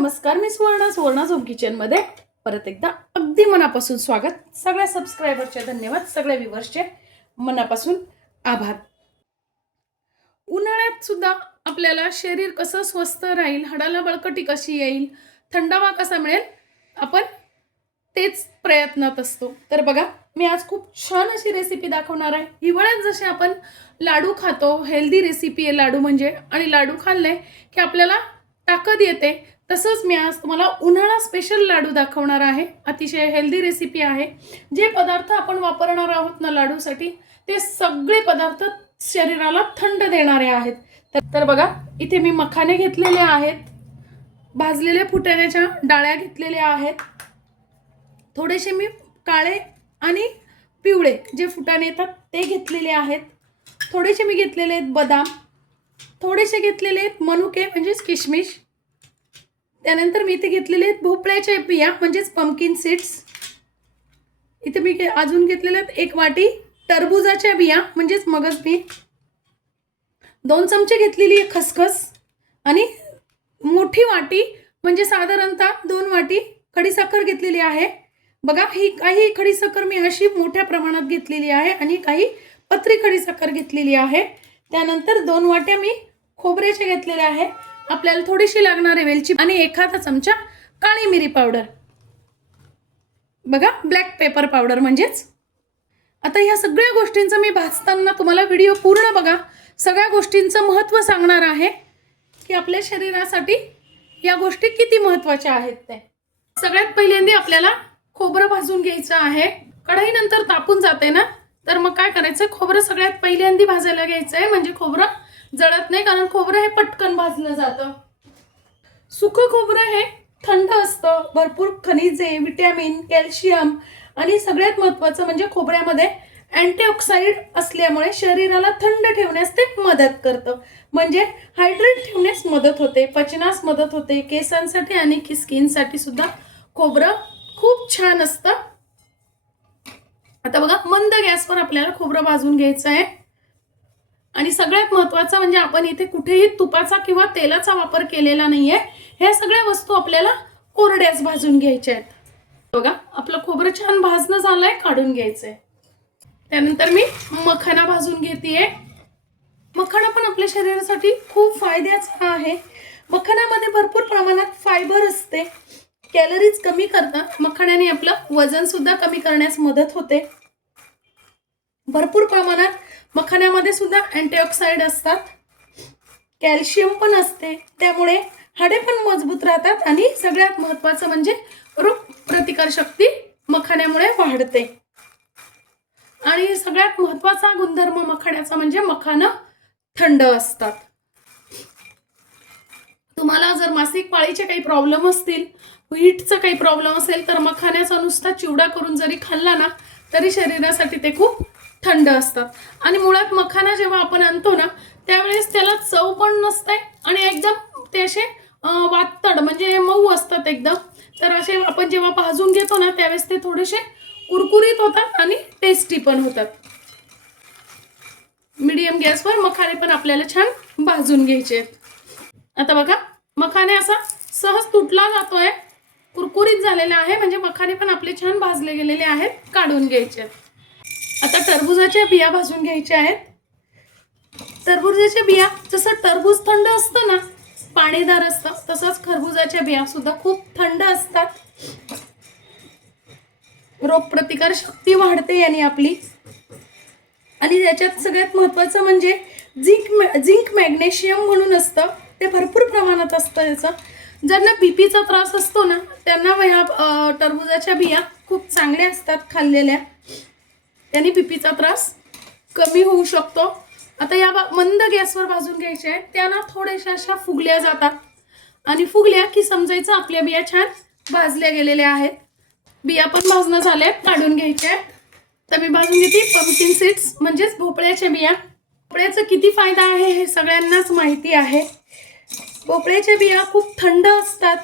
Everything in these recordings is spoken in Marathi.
नमस्कार, मी सुवर्णा झोम किचनमध्ये परत एकदा अगदी मनापासून स्वागत. सगळ्या सबस्क्रायबरचे धन्यवाद, सगळ्या व्ह्यूअर्सचे मनापासून आभार. उन्हाळ्यात सुद्धा आपल्याला शरीर कसं स्वस्थ राहील, हाडाला बळकटी कशी येईल, थंडावा कसा मिळेल, आपण तेच प्रयत्नात असतो. तर बघा, मी आज खूप छान अशी रेसिपी दाखवणार आहे. हिवाळ्यात जसे आपण लाडू खातो, हेल्दी रेसिपी आहे लाडू म्हणजे, आणि लाडू खाल्ले की आपल्याला ताकद येते, तसंच मी आज तुम्हाला उन्हाळा स्पेशल लाडू दाखवणार आहे. अतिशय हेल्दी रेसिपी आहे. जे पदार्थ आपण वापरणार आहोत ना लाडूसाठी, ते सगळे पदार्थ शरीराला थंड देणारे आहेत. तर बघा, इथे मी मखाने घेतलेले आहेत, भाजलेल्या फुटाण्याच्या डाळ्या घेतलेल्या आहेत, थोडेसे मी काळे आणि पिवळे जे फुटाणे येतात ते घेतलेले आहेत, थोडेसे मी घेतलेले आहेत बदाम, थोडेसे घेतलेले आहेत मनुके म्हणजेच किशमिश, त्यानंतर मी इथे घेतलेले आहेत भोपळ्याच्या बिया म्हणजेच पंपकिन सीड्स, इथे मी अजून घेतलेले आहेत 1 वाटी टरबुजाच्या बिया म्हणजेच मगज बी, 2 चमचे घेतलेली आहे खसखस, आणि मोठी वाटी म्हणजे साधारणतः 2 वाटी खडीसाखर घेतलेली आहे. बघा, ही काही खडीसाखर मी अशी मोठ्या प्रमाणात घेतलेली आहे आणि काही पत्री खडीसाखर घेतलेली आहे. त्यानंतर 2 वाट्या मी खोबऱ्याचे घेतलेले आहे. आपल्याला थोडीशी लागणार आहे वेलची आणि एखादा चमचा काळी मिरी पावडर, बघा ब्लॅक पेपर पावडर म्हणजेच. आता ह्या सगळ्या गोष्टींचं मी भाजताना तुम्हाला व्हिडिओ पूर्ण बघा, सगळ्या गोष्टींचं महत्त्व सांगणार आहे की आपल्या शरीरासाठी या गोष्टी किती महत्त्वाच्या आहेत. ते सगळ्यात पहिल्यांदा आपल्याला खोबरं भाजून घ्यायचं आहे. कढई नंतर तापून जाते ना, तर मग काय करायचं, खोबरं सगळ्यात पहिल्यांदा भाजायला घ्यायचं आहे, म्हणजे खोबरं जळत नाही, कारण खोबरं हे पटकन भाजलं जातं. सुकं खोबरं हे थंड असतं, भरपूर खनिजे, विटॅमिन, कॅल्शियम आणि सगळ्यात महत्त्वाचं म्हणजे खोबऱ्यामध्ये अँटीऑक्सिडंट असल्यामुळे शरीराला थंड ठेवण्यास ते मदत करतं, म्हणजे हायड्रेट ठेवण्यास मदत होते, पचनास मदत होते, केसांसाठी आणि स्किनसाठी सुद्धा खोबरं खूप छान असतं. आता बघा, मंद गॅसवर आपल्याला खोबरं भाजून घ्यायचं आहे. आणि सगळ्यात महत्त्वाचं म्हणजे आपण इथे कुठेही तुपाचा किंवा तेलाचा वापर केलेला नाहीये. ह्या सगळ्या वस्तू आपल्याला कोरड्याच भाजून घ्यायच्या आहेत. बघा, आपलं खोबरं छान भाजणं झालंय, काढून घ्यायचंय. त्यानंतर मी मखाना भाजून घेतेय. मखाना पण आपल्या शरीरासाठी खूप फायद्याचा आहे. मखानामध्ये भरपूर प्रमाणात फायबर असते, कॅलरीज कमी करतात. मखाण्याने आपलं वजन सुद्धा कमी करण्यास मदत होते. भरपूर प्रमाणात मखाण्यामध्ये सुद्धा अँटीऑक्सिडंट असतात, कॅल्शियम पण असते, त्यामुळे हाडे पण मजबूत राहतात आणि सगळ्यात महत्त्वाचं म्हणजे रोग प्रतिकार शक्ती मखाण्यामुळे वाढते. आणि सगळ्यात महत्त्वाचा गुणधर्म मखाण्याचा म्हणजे मखाना थंड असतात. तुम्हाला जर मासिक पाळीचे काही प्रॉब्लेम असतील, हीटचा काही प्रॉब्लेम असेल, तर मखाण्याचा नुसता चिवडा करून जरी खाल्ला ना, तरी शरीरासाठी ते खूप थंड असतात. आणि मुळात मखाना जेव्हा आपण आणतो ना, त्यावेळेस त्याला चव पण नसते आणि एकदम ते असे वातड म्हणजे मऊ असतात एकदम. तर असे आपण जेव्हा भाजून घेतो ना, त्यावेळेस ते थोडेसे कुरकुरीत होतात आणि टेस्टी पण होतात. मीडियम गॅसवर मखाने पण आपल्याला छान भाजून घ्यायचे आहेत. आता बघा, मखाने असा सहज तुटला जातोय, कुरकुरीत झालेला आहे, म्हणजे मखाने पण आपले छान भाजले गेलेले आहेत, काढून घ्यायचे. आता टरबुजाच्या बिया भाजून घ्यायच्या आहेत. टरबुजाच्या बिया, जसं टरबूज थंड असतं ना, पाणीदार असतं, तसंच खरबुजाच्या बिया सुद्धा खूप थंड असतात. रोगप्रतिकार शक्ती वाढते याने आपली. आणि त्याच्यात सगळ्यात महत्त्वाचं म्हणजे झिंक मॅग्नेशियम म्हणून असतं, ते भरपूर प्रमाणात असतं याचं. ज्यांना बीपीचा त्रास असतो ना, त्यांना ह्या टरबुजाच्या बिया खूप चांगल्या असतात खाल्लेल्या, त्याने बीपीचा त्रास कमी होऊ शकतो. आता या मंद गॅसवर भाजून घ्यायच्या आहेत. त्यांना थोड्याशा अशा फुगल्या जातात आणि फुगल्या की समजायचं आपल्या बिया छान भाजल्या गेलेल्या आहेत. बिया पण भाजणं झाल्या, काढून घ्यायच्या आहेत. तर मी भाजून घेते पंपकिन सीड्स म्हणजेच भोपळ्याच्या बिया. भोपळ्याचा किती फायदा आहे हे सगळ्यांनाच माहिती आहे. भोपळ्याच्या बिया खूप थंड असतात,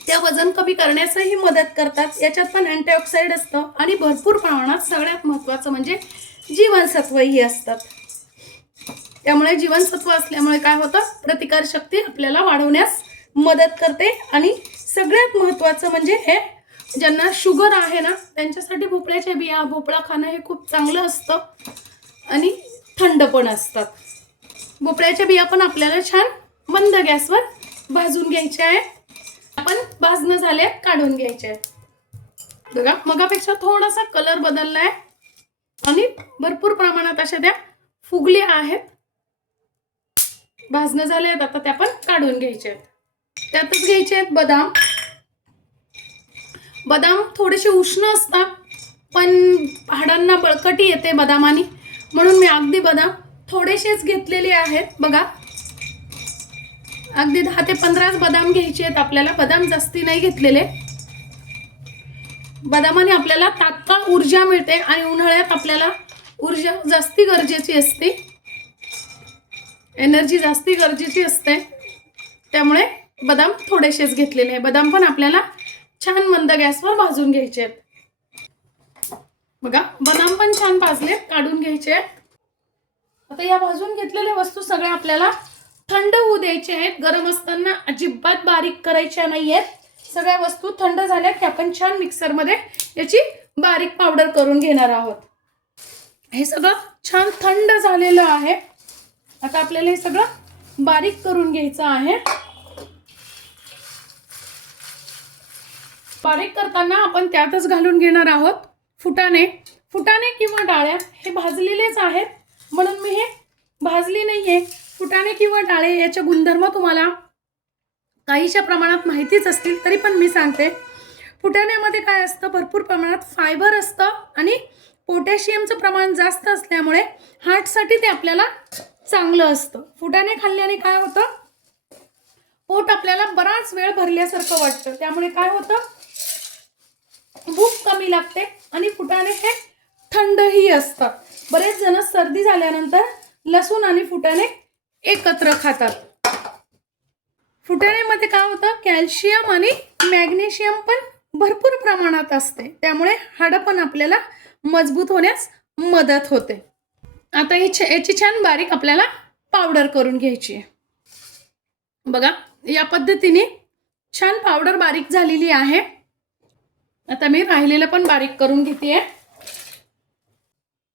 त्या वजन कमी करण्यासही मदत करतात. याच्यात पण अँटीऑक्सिडंट असतं आणि भरपूर प्रमाणात सगळ्यात महत्त्वाचं म्हणजे जीवनसत्वही असतात. त्यामुळे जीवनसत्व असल्यामुळे काय होतं, प्रतिकारशक्ती आपल्याला वाढवण्यास मदत करते. आणि सगळ्यात महत्त्वाचं म्हणजे हे ज्यांना शुगर आहे ना त्यांच्यासाठी भोपळ्याच्या बिया, भोपळा खाणं हे खूप चांगलं असतं आणि थंड पण असतात. भोपळ्याच्या बिया पण आपल्याला छान मंद गॅसवर भाजून घ्यायच्या आहे. आपण भाजणं झाले काढून घ्यायचे आहे. बघा मगापेक्षा थोडासा कलर बदललाय आणि भरपूर प्रमाणात अशा त्या फुगल्या आहेत. भाजणं झाले आहेत, आता त्या पण काढून घ्यायचे आहेत. त्यातच घ्यायचे आहेत बदाम. बदाम थोडेसे उष्ण असतात पण हाडांना बळकटी येते बदामाने, म्हणून मी अगदी बदाम थोडेसेच घेतलेले आहेत. बघा अगदी 10 ते 15 बदाम घ्यायचे आहेत आपल्याला. बदाम जास्ती नाही घेतलेले. बदामाने आपल्याला तात्काळ ऊर्जा मिळते आणि उन्हाळ्यात आपल्याला ऊर्जा जास्ती गरजेची असते, एनर्जी जास्ती गरजेची असते. त्यामुळे बदाम थोडेसेच घेतलेले आहे. बदाम पण आपल्याला छान मंद गॅसवर भाजून घ्यायचे आहेत. बघा बदाम पण छान भाजले, काढून घ्यायचे आहेत. आता या भाजून घेतलेल्या वस्तू सगळ्या आपल्याला थंड होऊ द्यायचे आहेत. गरम असताना अजिबात बारीक करायच्या नाहीयेत. सगळ्या वस्तू थंड झाल्या की आपण छान मिक्सरमध्ये याची बारीक पावडर करून घेणार आहोत. हे सगळं छान थंड झालेलं आहे. आता आपल्याला हे सगळं बारीक करून घ्यायचं आहे. बारीक करताना आपण त्यातच घालून घेणार आहोत फुटाणे. फुटाणे किंवा डाळ्या हे भाजलेलेच आहेत, म्हणून मी हे भाजली नाहीये. फुटाणे किंवा डाळे याचे गुणधर्म तुम्हाला काहीशा प्रमाणात माहितीच असतील, तरी पण मी सांगते. फुटाण्यामध्ये काय असतं, भरपूर प्रमाणात फायबर असतं आणि पोटॅशियमचं प्रमाण जास्त असल्यामुळे हार्टसाठी ते आपल्याला चांगलं असतं. फुटाणे खाल्ल्याने काय होतं, पोट आपल्याला बराच वेळ भरल्यासारखं वाटतं. त्यामुळे काय होतं, भूक कमी लागते आणि फुटाणे हे थंडही असतात. बरेच जण सर्दी झाल्यानंतर लसूण आणि फुटाणे एकत्र खातात. फुटाण्यामध्ये काय होतं, कॅल्शियम आणि मॅग्नेशियम पण भरपूर प्रमाणात असते. त्यामुळे हाडं पण आपल्याला मजबूत होण्यास मदत होते. आता याची छान बारीक आपल्याला पावडर करून घ्यायची आहे. बघा या पद्धतीने छान पावडर बारीक झालेली आहे. आता मी राहिलेलं पण बारीक करून घेते.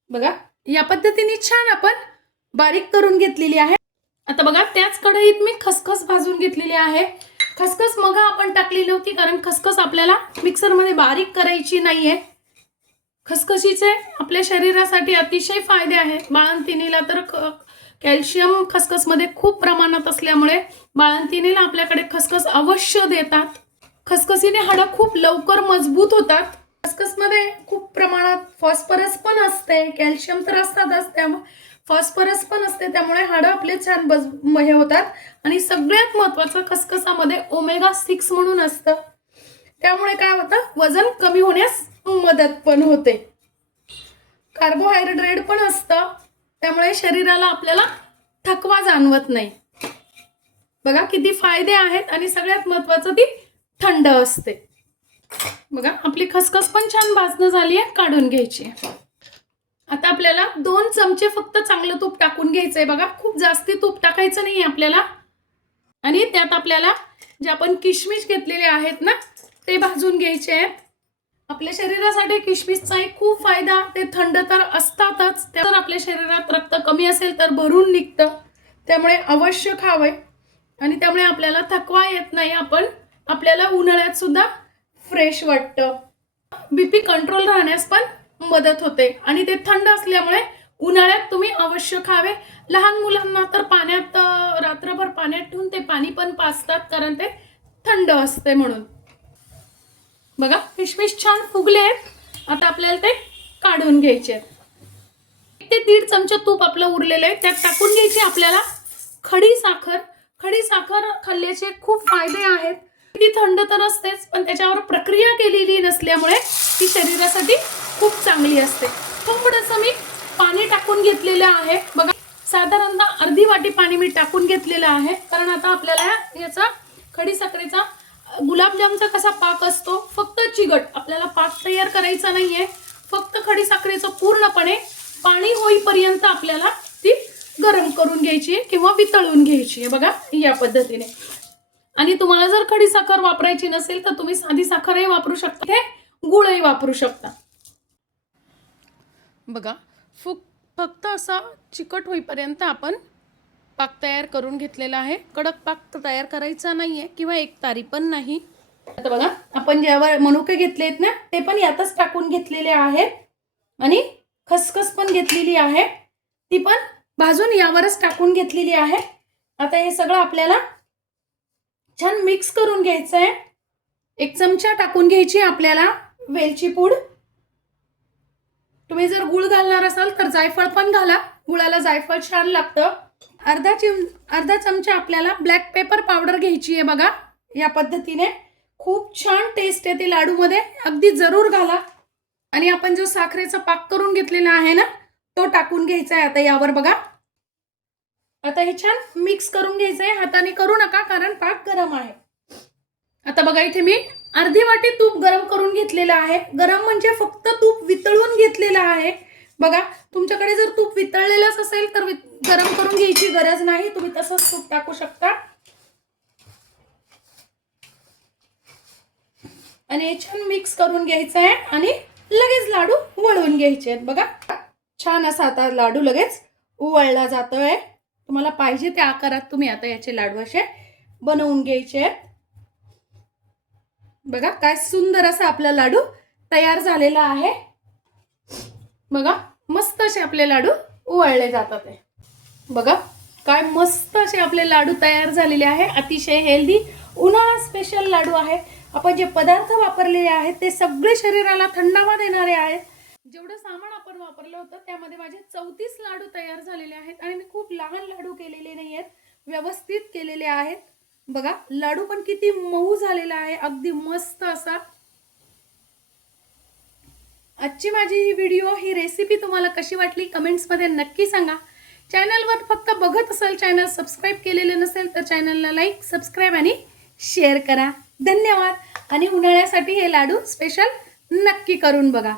बघा या पद्धतीने छान आपण बारीक करून घेतलेली आहे. आता बघा त्याच कढईत मी खसखस भाजून घेतलेली आहे. खसखस मग आपण टाकलेली होती, कारण खसखस आपल्याला मिक्सरमध्ये बारीक करायची नाहीये. खसखशीचे आपल्या शरीरासाठी अतिशय फायदे आहेत. बाळंतिणीला तर कॅल्शियम खसखसमध्ये खूप प्रमाणात असल्यामुळे बाळंतिणीला आपल्याकडे खसखस अवश्य देतात. खसखसीने हाडं खूप लवकर मजबूत होतात. खसखसमध्ये खूप प्रमाणात फॉस्फरस पण असते, कॅल्शियम तर असतातच, त्यामुळे फॉस्फरस पण असते. त्यामुळे हाडं आपले छान हे होतात. आणि सगळ्यात महत्त्वाचं खसखसामध्ये ओमेगा 6 म्हणून असतं. त्यामुळे काय होतं, वजन कमी होण्यास मदत पण होते. कार्बोहायड्रेट पण असतं, त्यामुळे शरीराला आपल्याला थकवा जाणवत नाही. बघा किती फायदे आहेत आणि सगळ्यात महत्त्वाचं ती थंड असते. बघा आपली खसखस पण छान भाजणं झाली आहे, काढून घ्यायची. आता आपल्याला 2 चमचे फक्त चांगलं तूप टाकून घ्यायचंय. बघा खूप जास्ती तूप टाकायचं नाही आपल्याला. आणि त्यात आपल्याला जे आपण किशमिश घेतलेले आहेत ना ते भाजून घ्यायचे आहेत. आपल्या शरीरासाठी किशमिशचा एक खूप फायदा, ते थंड तर असतातच, तर आपल्या शरीरात रक्त कमी असेल तर भरून निघतं. त्यामुळे अवश्य खावे आणि त्यामुळे आपल्याला थकवा येत नाही. आपल्याला उन्हाळ्यात सुद्धा फ्रेश वाटतं. बीपी कंट्रोल राहण्यास पण मदत होते आणि ते थंड असल्यामुळे उन्हाळ्यात तुम्ही अवश्य खावे. लहान मुलांना तर पाण्यात रात्रभर पाण्यात ठेवून ते पाणी पण पाजतात, कारण ते थंड असते म्हणून. बघा किशमिश छान फुगले आहेत. आता आपल्याला ते काढून घ्यायचे आहेत. 1 ते 1.5 चमचा तूप आपलं उरलेलं आहे, त्यात टाकून घ्यायची आपल्याला खडी साखर. खडी साखर खाल्ल्याचे खूप फायदे आहेत. ती थंड तर असतेच, पण त्याच्यावर प्रक्रिया केलेली नसल्यामुळे ती शरीरासाठी खूप चांगली असते. थोडंसं मी पाणी टाकून घेतलेलं आहे. बघा साधारणतः अर्धी वाटी पाणी मी टाकून घेतलेलं आहे, कारण आता आपल्याला याचा खडी साखरेचा गुलाबजामचा कसा पाक असतो, फक्त चिगट, आपल्याला पाक तयार करायचा नाहीये. फक्त खडी साखरेचं पूर्णपणे पाणी होईपर्यंत आपल्याला ती गरम करून घ्यायची किंवा वितळून घ्यायची. बघा या पद्धतीने. आणि तुम्हाला जर खडी साखर वापरायची नसेल तर तुम्ही साधी साखरही वापरू शकता, हे गुळही वापरू शकता. बघा फक्त असा चिकट होईपर्यंत आपण पाक तयार करून घेतलेला आहे. कडक पाक तयार करायचा नाहीये किंवा एकतारी पण नाही. आता बघा आपण ज्यावर मनुके घेतलेत ना ते पण यातच टाकून घेतलेले आहेत आणि खसखस पण घेतलेली आहे, ती पण भाजून यावरच टाकून घेतलेली आहे. आता हे सगळं आपल्याला छान मिक्स करून घ्यायचं आहे. 1 चमचा टाकून घ्यायची आपल्याला वेलची पूड. तुम्ही जर गुळ घालणार असाल तर जायफळ पण घाला, गुळाला जायफळ छान लागतं. अर्धा चमचा आपल्याला ब्लॅक पेपर पावडर घ्यायची आहे. बघा या पद्धतीने खूप छान टेस्ट येते लाडूमध्ये, अगदी जरूर घाला. आणि आपण जो साखरेचा पाक करून घेतलेला आहे ना तो टाकून घ्यायचा आहे आता यावर. बघा आता हे छान मिक्स करून घ्यायचं आहे, हाताने करू नका कारण पाक गरम आहे. आता बघा इथे मी अर्धी वाटी तूप गरम करून घेतलेलं आहे. गरम म्हणजे फक्त तूप वितळून घेतलेलं आहे. बघा तुमच्याकडे जर तूप वितळलेलंच असेल तर गरम करून घ्यायची गरज नाही, तुम्ही तसंच तूप टाकू शकता. आणि हे छान मिक्स करून घ्यायचं आहे आणि लगेच लाडू वळवून घ्यायचे आहेत. बघा छान असा आता लाडू लगेच वळला जातोय. तुम्हाला पाहिजे त्या आकारात तुम्ही आता याचे लाडू असे बनवून घ्यायचे आहेत. बघा काय सुंदर असा आपला लाडू तयार झालेला आहे. बघा मस्त असे आपले लाडू वळले जातात आहे. बघा काय मस्त असे आपले लाडू तयार झालेले आहे. अतिशय हेल्दी उन्हाळा स्पेशल लाडू आहे. आपण जे पदार्थ वापरलेले आहेत ते सगळे शरीराला थंडावा देणारे आहेत. जेवढं सामान आपण वापरलं होतं त्यामध्ये माझे 34 लाडू तयार झालेले आहेत आणि मी खूप लहान लाडू केलेले नाही आहेत, व्यवस्थित केलेले आहेत. बघा लाडू पण किती मऊ झालेला आहे, अगदी मस्त असा. आजची माझी ही रेसिपी तुम्हाला कशी वाटली कमेंट्समध्ये नक्की सांगा. चॅनलवर फक्त बघत असाल, चॅनल सबस्क्राईब केलेले नसेल तर चॅनलला लाईक, सबस्क्राईब आणि शेअर करा. धन्यवाद. आणि उन्हाळ्यासाठी हे लाडू स्पेशल नक्की करून बघा.